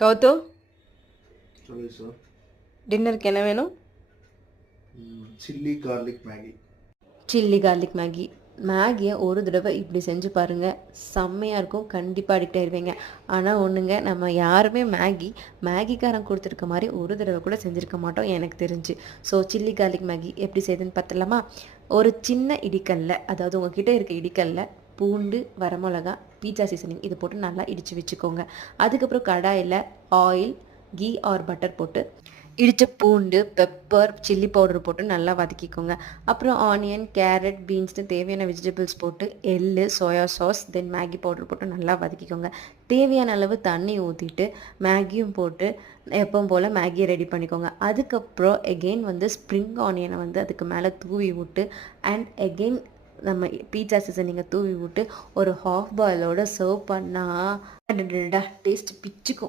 கௌதோ, sorry sir. டின்னருக்கு என்ன வேணும்? Chili garlic Maggi. Chilli garlic Maggi. மேகியை ஒரு தடவை இப்படி செஞ்சு பாருங்கள், செம்மையாக இருக்கும். கண்டிப்பாக அடிக்ட் ஆயிடுவீங்க. ஆனால் ஒன்றுங்க, நம்ம யாருமே மேகிக்காரன் கொடுத்துருக்க மாதிரி ஒரு தடவை கூட செஞ்சுருக்க மாட்டோம் எனக்கு தெரிஞ்சு. ஸோ சில்லி கார்லிக் மேகி எப்படி செய்யுதுன்னு பார்த்துலாமா? ஒரு சின்ன இடிக்கல்ல, அதாவது உங்ககிட்ட இருக்க இடிக்கல்ல பூண்டு, வரமிளகா, பீட்சா சீசனிங் இது போட்டு நல்லா இடித்து வச்சுக்கோங்க. அதுக்கப்புறம் கடாயில் ஆயில், கீ ஆர் பட்டர் போட்டு இடித்த பூண்டு, பெப்பர், சில்லி பவுடர் போட்டு நல்லா வதக்கிக்கோங்க. அப்புறம் ஆனியன், கேரட், பீன்ஸ்னு தேவையான வெஜிடபிள்ஸ் போட்டு எள்ளு, சோயா சாஸ், தென் மேகி பவுடர் போட்டு நல்லா வதக்கிக்கோங்க. தேவையான அளவு தண்ணி ஊற்றிட்டு மேகியும் போட்டு எப்பவும் போல் மேகியை ரெடி பண்ணிக்கோங்க. அதுக்கப்புறம் எகெயின் ஸ்ப்ரிங் ஆனியனை அதுக்கு மேலே தூவி விட்டு அண்ட் எகெயின் நம்ம பீட்சா சீசனிங்கை தூவி விட்டு ஒரு ஹாஃப் பாயிலோட சர்வ் பண்ணால் டேஸ்ட் பிச்சுக்கும்.